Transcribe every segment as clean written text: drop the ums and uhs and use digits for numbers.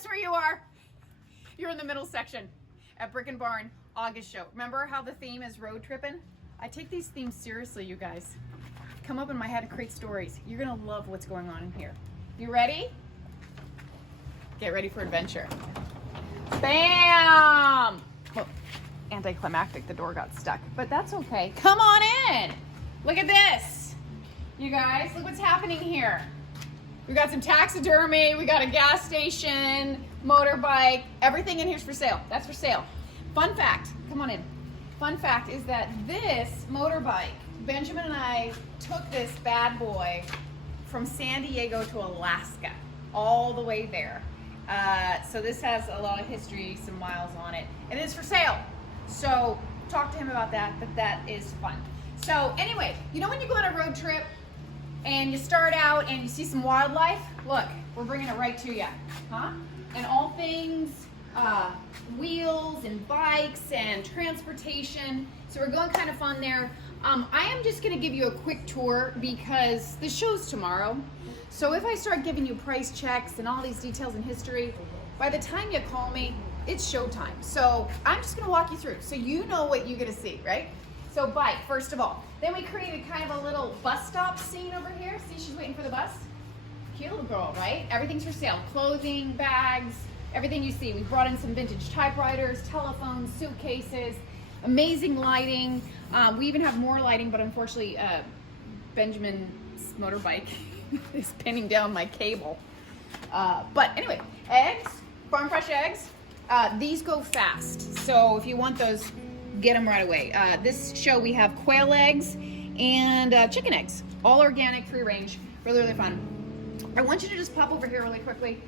Guess where you are? You're in the middle section at Trippin August Show. Remember how the theme is road tripping? I take these themes seriously, you guys. Come up in my head to create stories. You're gonna love what's going on in here. You ready? Get ready for adventure. Bam! Oh, anticlimactic, the door got stuck, but that's okay. Come on in. Look at this. You guys, look what's happening here. We got some taxidermy, we got a gas station, motorbike, everything in here's for sale. That's for sale. Fun fact, come on in. Fun fact is that this motorbike, Benjamin and I took this bad boy from San Diego to Alaska, all the way there. So this has a lot of history, some miles on it, and it is for sale. So talk to him about that, but that is fun. So anyway, you know when you go on a road trip and you start out and you see some wildlife? Look, we're bringing it right to you, huh? And all things wheels and bikes and transportation. So we're going kind of fun there. I am just gonna give you a quick tour because the show's tomorrow. So if I start giving you price checks and all these details and history, by the time you call me, it's showtime. So I'm just gonna walk you through so you know what you're gonna see, right? So bike, first of all. Then we created kind of a little bus stop scene over here. See, she's waiting for the bus. Cute little girl, right? Everything's for sale. Clothing, bags, everything you see. We brought in some vintage typewriters, telephones, suitcases, amazing lighting. We even have more lighting, but unfortunately, Benjamin's motorbike is pinning down my cable. But anyway, eggs, farm fresh eggs. These go fast. So if you want those, get them right away. This show we have quail eggs and chicken eggs, all organic, free range, really, really fun. I want you to just pop over here really quickly.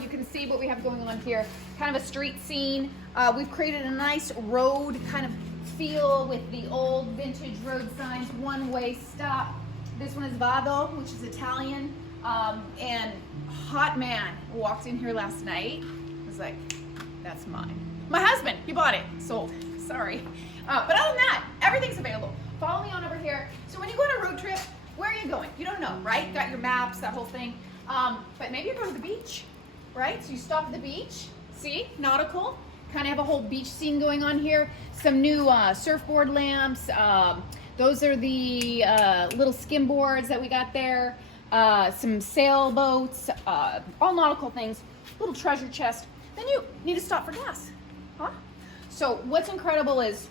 You can see what we have going on here, kind of a street scene. We've created a nice road kind of feel with the old vintage road signs, one-way stop. This one is Vado, which is Italian, and Hot Man walked in here last night. I was like, that's mine. My husband, he bought it, sold. Sorry. But other than that, everything's available. Follow me on over here. So when you go on a road trip, where are you going? You don't know, right? Got your maps, that whole thing. But maybe you're going to the beach, right? So you stop at the beach. See, nautical. Kind of have a whole beach scene going on here. Some new surfboard lamps. Those are the little skim boards that we got there. Some sailboats, all nautical things. Little treasure chest. Then you need to stop for gas, huh? So what's incredible is,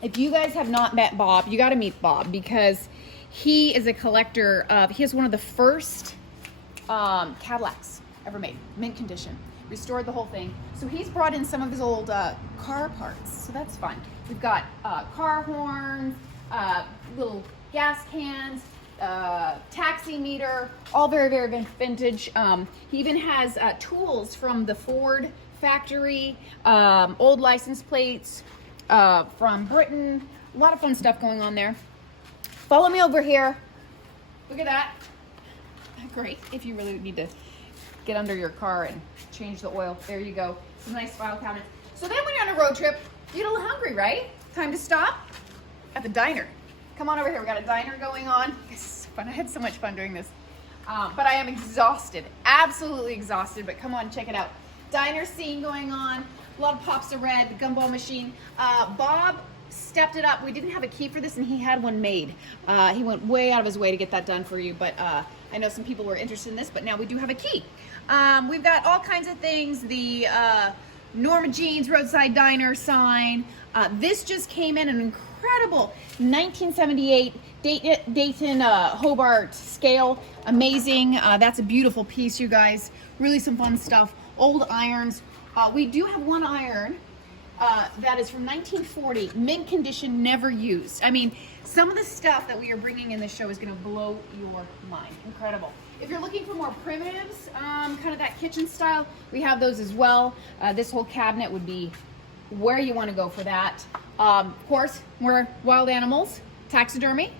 if you guys have not met Bob, you got to meet Bob because he is a collector of, he has one of the first Cadillacs ever made, mint condition, restored the whole thing. So he's brought in some of his old car parts, so that's fun. We've got car horns, little gas cans, taxi meter, all very, very vintage. He even has tools from the Ford factory, old license plates from Britain. A lot of fun stuff going on there. Follow me over here. Look at that. Great. If you really need to get under your car and change the oil, there you go. Some nice file cabinets. So then when you're on a road trip, you get a little hungry, right? Time to stop at the diner. Come on over here. We got a diner going on. This is fun. I had so much fun doing this. But I am exhausted, absolutely exhausted, but come on, check it out. Diner scene going on, a lot of pops of red, the gumball machine. Bob stepped it up. We didn't have a key for this and he had one made. He went way out of his way to get that done for you, but I know some people were interested in this, but now we do have a key. We've got all kinds of things. The Norma Jean's roadside diner sign. This just came in an incredible 1978 Dayton Hobart scale. Amazing. That's a beautiful piece, you guys. Really some fun stuff. Old irons. We do have one iron that is from 1940, mint condition, never used. I mean, some of the stuff that we are bringing in this show is going to blow your mind. Incredible. If you're looking for more primitives, kind of that kitchen style, we have those as well. This whole cabinet would be where you want to go for that. Of course, we're wild animals, taxidermy.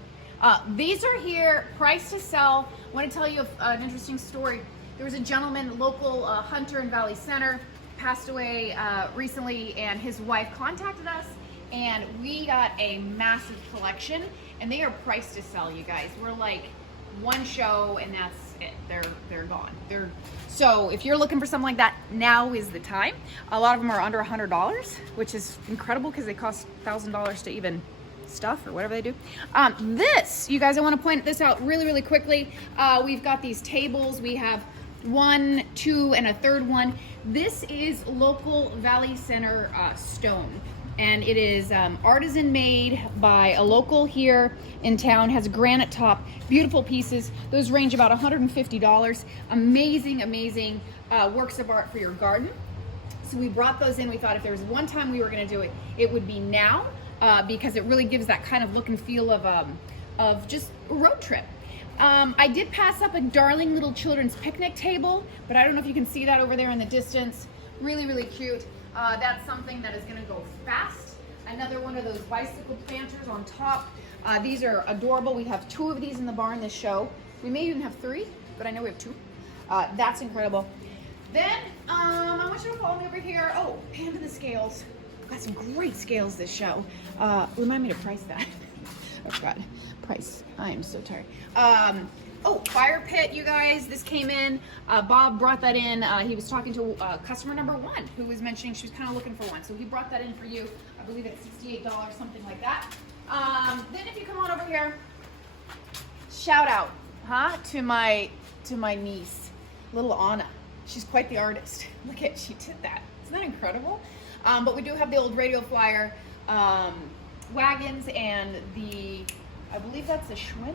These are here, price to sell. I want to tell you an interesting story. There was a gentleman, local hunter in Valley Center, passed away recently, and his wife contacted us, and we got a massive collection, and they are priced to sell, you guys. We're like one show, and that's it. They're gone. So if you're looking for something like that, now is the time. A lot of them are under $100, which is incredible because they cost $1,000 to even stuff or whatever they do. This, you guys, I want to point this out really, really quickly. We've got these tables. We have 1, 2, and a third one. This is local Valley Center stone. And it is artisan made by a local here in town, has a granite top, beautiful pieces. Those range about $150. Amazing, amazing works of art for your garden. So we brought those in. We thought if there was one time we were gonna do it, it would be now because it really gives that kind of look and feel of just a road trip. I did pass up a darling little children's picnic table, but I don't know if you can see that over there in the distance. Really, really cute. That's something that is going to go fast. Another one of those bicycle planters on top. These are adorable. We have 2 of these in the barn this show. We may even have 3, but I know we have 2. That's incredible. Then I want you to follow me over here. Oh, Panda the scales. We've got some great scales this show. Remind me to price that. Oh God, price. I am so tired. Oh, fire pit, you guys. This came in. Bob brought that in. He was talking to customer number 1 who was mentioning she was kind of looking for one. So he brought that in for you. I believe it's $68, something like that. Then if you come on over here, shout out, to my niece, little Anna. She's quite the artist. Look at, she did that. Isn't that incredible? But we do have the old radio flyer wagons and the, I believe that's a Schwinn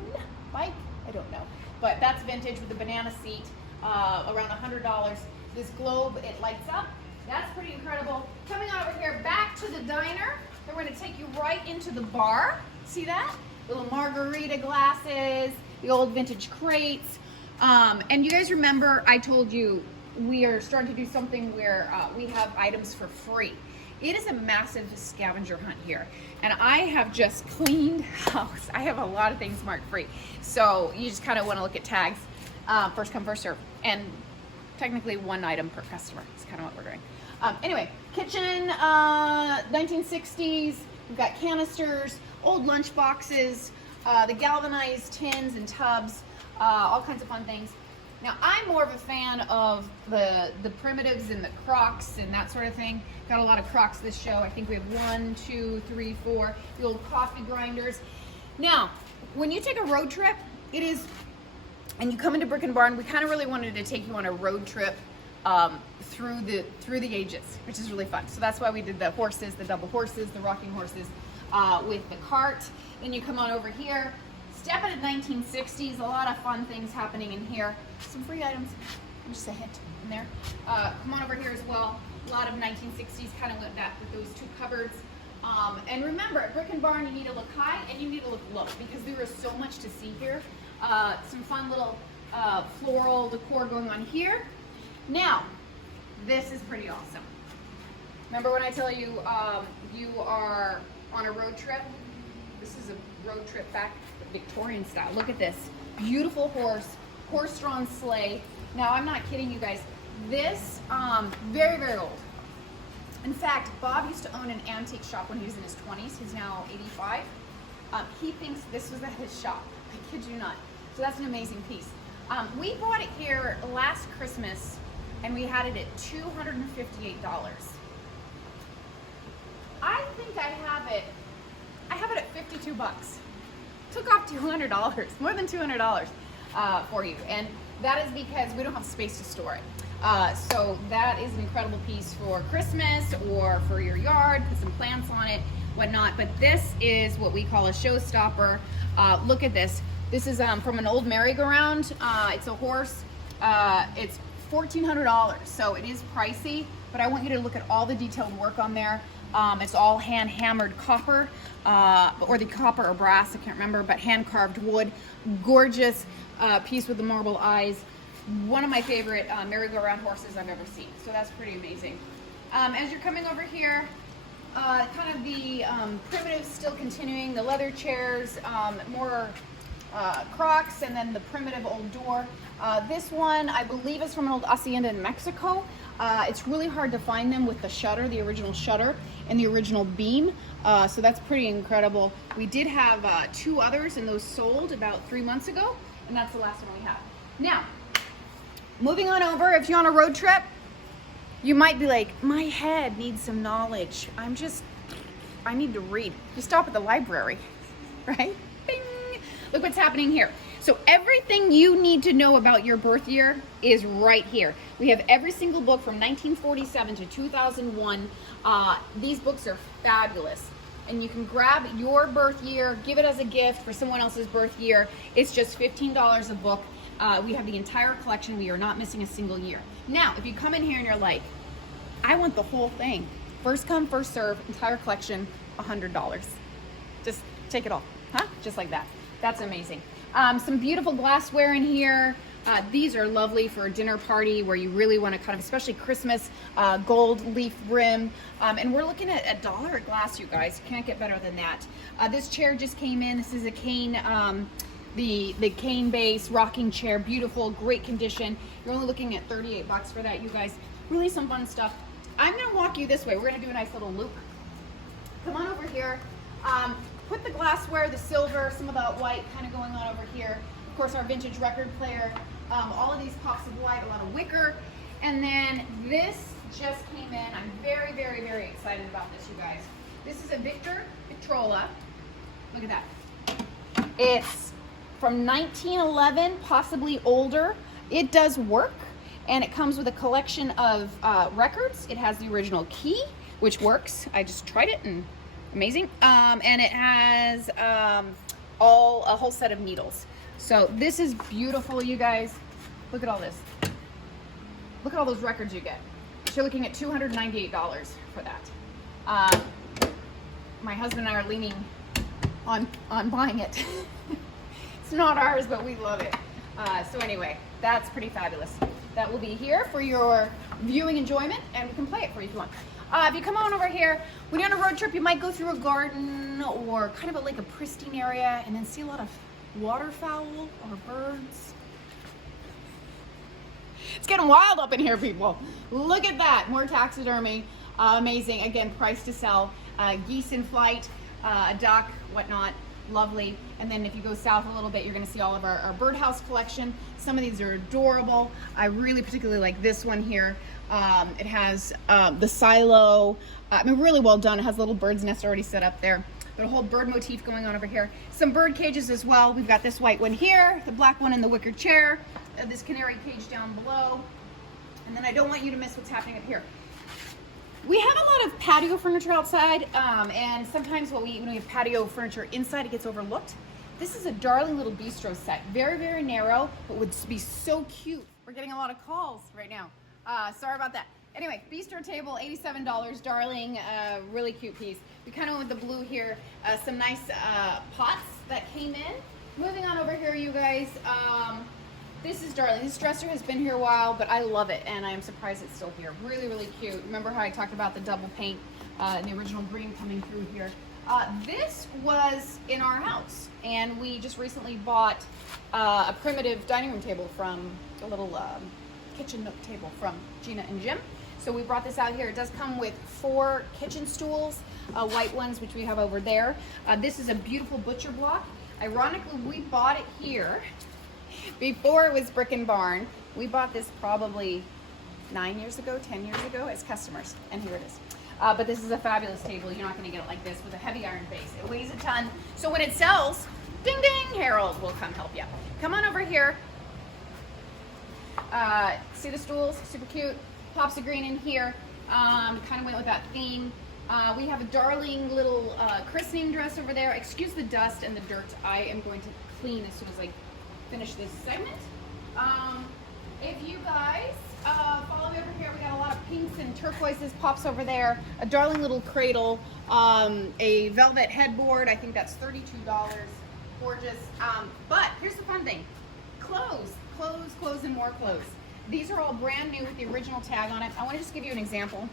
bike. I don't know, but that's vintage with the banana seat, around $100. This globe, it lights up. That's pretty incredible. Coming over here, back to the diner. Then we're gonna take you right into the bar. See that? Little margarita glasses, the old vintage crates. And you guys remember I told you we are starting to do something where we have items for free. It is a massive scavenger hunt here. And I have just cleaned house. I have a lot of things marked free. So you just kind of want to look at tags, first come, first serve. And technically 1 item per customer. It's kind of what we're doing. Anyway, kitchen, 1960s. We've got canisters, old lunch boxes, the galvanized tins and tubs, all kinds of fun things. Now, I'm more of a fan of the primitives and the crocks and that sort of thing. Got a lot of crocks this show. I think we have 1, 2, 3, 4, the old coffee grinders. Now, when you take a road trip, it is, and you come into Brick and Barn, we kind of really wanted to take you on a road trip through the ages, which is really fun. So that's why we did the horses, the double horses, the rocking horses with the cart. Then you come on over here. Step into 1960s, a lot of fun things happening in here. Some free items, just a hint in there. Come on over here as well. A lot of 1960s kind of went back with those 2 cupboards. And remember, at Brick and Barn, you need to look high and you need to look low because there is so much to see here. Some fun little floral decor going on here. Now, this is pretty awesome. Remember when I tell you you are on a road trip? This is a road trip back Victorian style. Look at this. Beautiful horse-drawn sleigh. Now, I'm not kidding you guys. This, very, very old. In fact, Bob used to own an antique shop when he was in his 20s. He's now 85. He thinks this was at his shop. I kid you not. So that's an amazing piece. We bought it here last Christmas, and we had it at $258. I think I have it at 52 bucks. Took off $200, more than $200 for you. And that is because we don't have space to store it. So that is an incredible piece for Christmas or for your yard, put some plants on it, whatnot. But this is what we call a showstopper. Look at this. This is from an old merry-go-round. It's a horse. It's $1,400, so it is pricey, but I want you to look at all the detailed work on there. It's all hand-hammered copper, or the copper or brass, I can't remember, but hand-carved wood. Gorgeous piece with the marble eyes. One of my favorite merry-go-round horses I've ever seen, so that's pretty amazing. As you're coming over here, kind of the primitives still continuing, the leather chairs, more Crocs, and then the primitive old door. This one, I believe, is from an old hacienda in Mexico. It's really hard to find them with the shutter, the original shutter, and the original beam. So that's pretty incredible. We did have 2 others, and those sold about 3 months ago, and that's the last one we have. Now, moving on over, if you're on a road trip, you might be like, my head needs some knowledge. I need to read. You stop at the library, right? Bing. Look what's happening here. So everything you need to know about your birth year is right here. We have every single book from 1947 to 2001. These books are fabulous. And you can grab your birth year, give it as a gift for someone else's birth year. It's just $15 a book. We have the entire collection. We are not missing a single year. Now, if you come in here and you're like, I want the whole thing. First come, first serve, entire collection, $100. Just take it all, huh? Just like that. That's amazing. Some beautiful glassware in here. These are lovely for a dinner party where you really want to kind of, especially Christmas, gold leaf rim. And we're looking at $1 a glass, you guys. You can't get better than that. This chair just came in. This is a cane, the cane base rocking chair. Beautiful, great condition. You're only looking at 38 bucks for that, you guys. Really some fun stuff. I'm going to walk you this way. We're going to do a nice little loop. Come on over here. Put the glassware, the silver, some of that white kind of going on over here. Of course, our vintage record player. All of these pops of white, a lot of wicker. And then this just came in. I'm very, very, very excited about this, you guys. This is a Victrola. Look at that. It's from 1911, possibly older. It does work, and it comes with a collection of records. It has the original key, which works. I just tried it, and amazing. And it has a whole set of needles. So this is beautiful, you guys. Look at all this. Look at all those records you get. You're looking at $298 for that. My husband and I are leaning on buying it. It's not ours, but we love it. So anyway, that's pretty fabulous. That will be here for your viewing enjoyment, and we can play it for you if you want. If you come on over here, when you're on a road trip, you might go through a garden or kind of a pristine area and then see a lot of waterfowl or birds. It's getting wild up in here, people. Look at that. More taxidermy. Amazing. Again, price to sell. Geese in flight, a duck, whatnot. Lovely. And then if you go south a little bit, you're going to see all of our birdhouse collection. Some of these are adorable. I really particularly like this one here. It has the silo. I mean, really well done. It has a little bird's nest already set up there. Got a whole bird motif going on over here. Some bird cages as well. We've got this white one here, the black one in the wicker chair, this canary cage down below. And then I don't want you to miss what's happening up here. We have a lot of patio furniture outside, and sometimes when we have patio furniture inside, it gets overlooked. This is a darling little bistro set. Very, very narrow, but would be so cute. We're getting a lot of calls right now. Sorry about that. Anyway, bistro table, $87, darling, really cute piece. We kind of went with the blue here. Some nice pots that came in. Moving on over here, you guys. This is darling. This dresser has been here a while, but I love it, and I am surprised it's still here. Really, really cute. Remember how I talked about the double paint and the original green coming through here? This was in our house, and we just recently bought a primitive dining room table from a little kitchen nook table from Gina and Jim. So we brought this out here. It does come with 4 kitchen stools, white ones, which we have over there. This is a beautiful butcher block. Ironically, we bought it here before it was Brick and Barn. We bought this probably 9 years ago, 10 years ago as customers, and here it is. But this is a fabulous table. You're not going to get it like this with a heavy iron base. It weighs a ton. So when it sells, ding ding, Harold will come help you. Come on over here. See the stools? Super cute. Pops of green in here. Kind of went with that theme. We have a darling little christening dress over there. Excuse the dust and the dirt. I am going to clean as soon as I finish this segment. If you guys follow me over here, we got a lot of pinks and turquoises, pops over there. A darling little cradle. A velvet headboard. I think that's $32. Gorgeous. But here's the fun thing. Clothes, clothes, clothes, and more clothes. These are all brand new with the original tag on it. I want to just give you an example.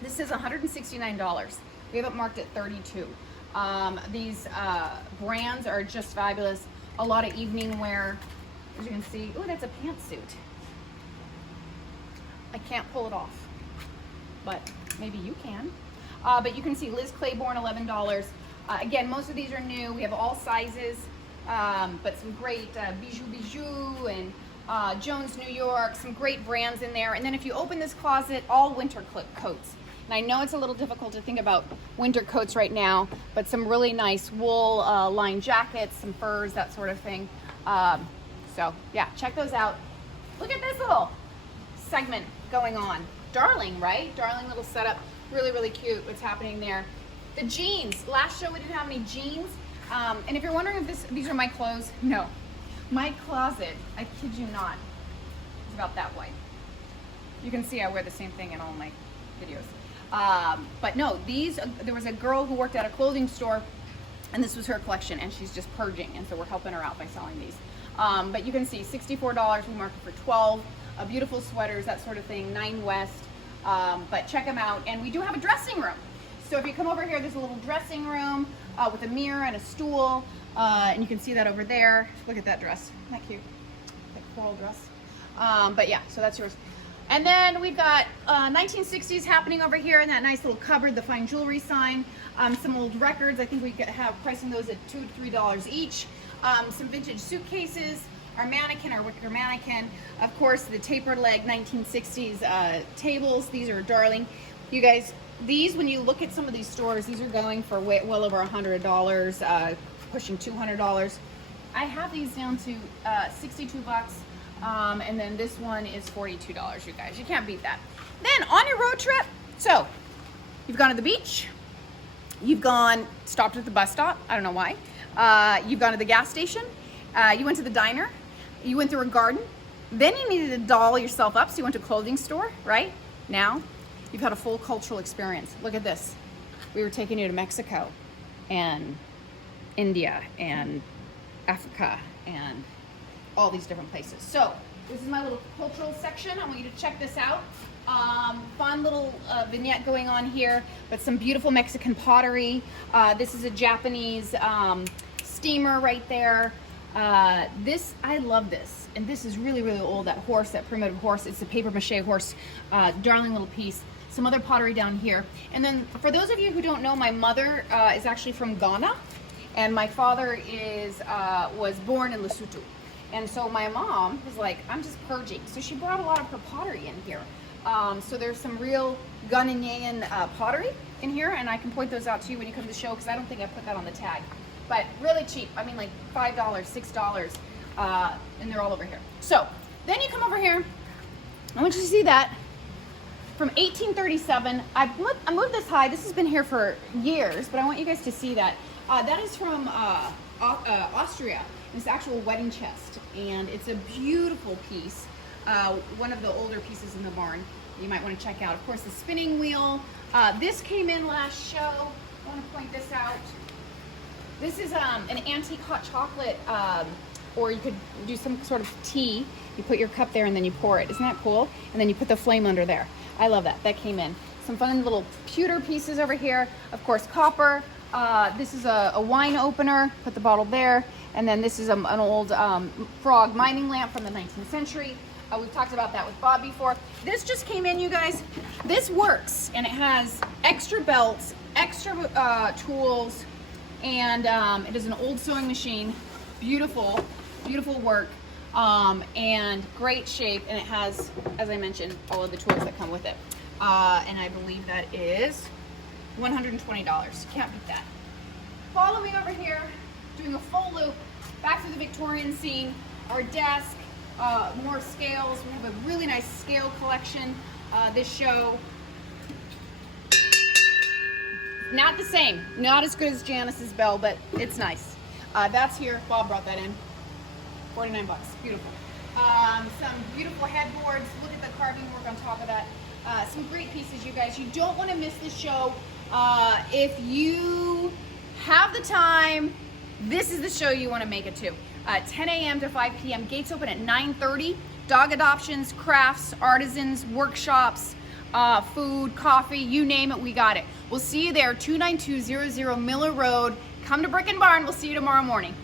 This is $169. We have it marked at $32. These brands are just fabulous. A lot of evening wear. As you can see, oh, that's a pantsuit. I can't pull it off, but maybe you can. But you can see Liz Claiborne, $11. Again, most of these are new. We have all sizes, but some great bijou and Jones, New York, some great brands in there. And then if you open this closet, all winter coats. And I know it's a little difficult to think about winter coats right now, but some really nice wool lined jackets, some furs, that sort of thing. So yeah, check those out. Look at this little segment going on. Darling, right? Darling little setup. Really, really cute what's happening there. The jeans. Last show we didn't have any jeans. And if you're wondering if these are my clothes, no. My closet, I kid you not, is about that wide. You can see I wear the same thing in all my videos. But no, there was a girl who worked at a clothing store, and this was her collection, and she's just purging, and so we're helping her out by selling these. But you can see $64, we marked it for $12. Beautiful sweaters, that sort of thing, 9 West. But check them out. And we do have a dressing room. So if you come over here, there's a little dressing room with a mirror and a stool. And you can see that over there. Look at that dress. Isn't that cute? That coral dress. But yeah, so that's yours. And then we've got 1960s happening over here in that nice little cupboard, the fine jewelry sign. Some old records. I think we have pricing those at $2 to $3 each. Some vintage suitcases. Our mannequin, our wicker mannequin. Of course, the tapered leg 1960s tables. These are darling. You guys, these, when you look at some of these stores, these are going for well over $100, pushing $200. I have these down to 62 bucks. And then this one is $42, you guys. You can't beat that. Then on your road trip, so you've gone to the beach, you've stopped at the bus stop, I don't know why. You've gone to the gas station, you went to the diner, you went through a garden, then you needed to doll yourself up, so you went to a clothing store, right? Now, you've had a full cultural experience. Look at this. We were taking you to Mexico and India and Africa and all these different places. So this is my little cultural section. I want you to check this out. Fun little vignette going on here, but some beautiful Mexican pottery. This is a Japanese steamer right there. I love this. And this is really, really old, that horse, that primitive horse. It's a paper mache horse, darling little piece. Some other pottery down here. And then for those of you who don't know, my mother is actually from Ghana, and my father was born in Lesotho. And so my mom was like, I'm just purging. So she brought a lot of her pottery in here. So there's some real Ghanaian pottery in here, and I can point those out to you when you come to the show, because I don't think I put that on the tag. But really cheap. I mean, like $5, $6, and they're all over here. So then you come over here. I want you to see that. From 1837, I moved this high. This has been here for years, but I want you guys to see that. That is from Austria. It's actual wedding chest, and it's a beautiful piece. One of the older pieces in the barn you might want to check out. Of course, the spinning wheel. This came in last show. I want to point this out. This is an antique hot chocolate, or you could do some sort of tea. You put your cup there and then you pour it. Isn't that cool? And then you put the flame under there. I love that. That came in. Some fun little pewter pieces over here. Of course, copper. This is a wine opener. Put the bottle there. And then this is an old frog mining lamp from the 19th century. We've talked about that with Bob before. This just came in, you guys. This works, and it has extra belts, extra tools, and it is an old sewing machine. Beautiful, beautiful work, and great shape. And it has, as I mentioned, all of the tools that come with it. And I believe that is $120. Can't beat that. Follow me over here, doing a full loop back through the Victorian scene. Our desk, more scales. We have a really nice scale collection this show. Not the same, not as good as Janice's bell, but it's nice. That's here. Bob brought that in. 49 bucks. Beautiful. Some beautiful headboards. Look at the carving work on top of that. Some great pieces, you guys. You don't want to miss this show. If you have the time, this is the show you want to make it to. 10 a.m. to 5 p.m. Gates open at 9:30. Dog adoptions, crafts, artisans, workshops, food, coffee, you name it, we got it. We'll see you there, 29200 Miller Road. Come to Brick and Barn. We'll see you tomorrow morning.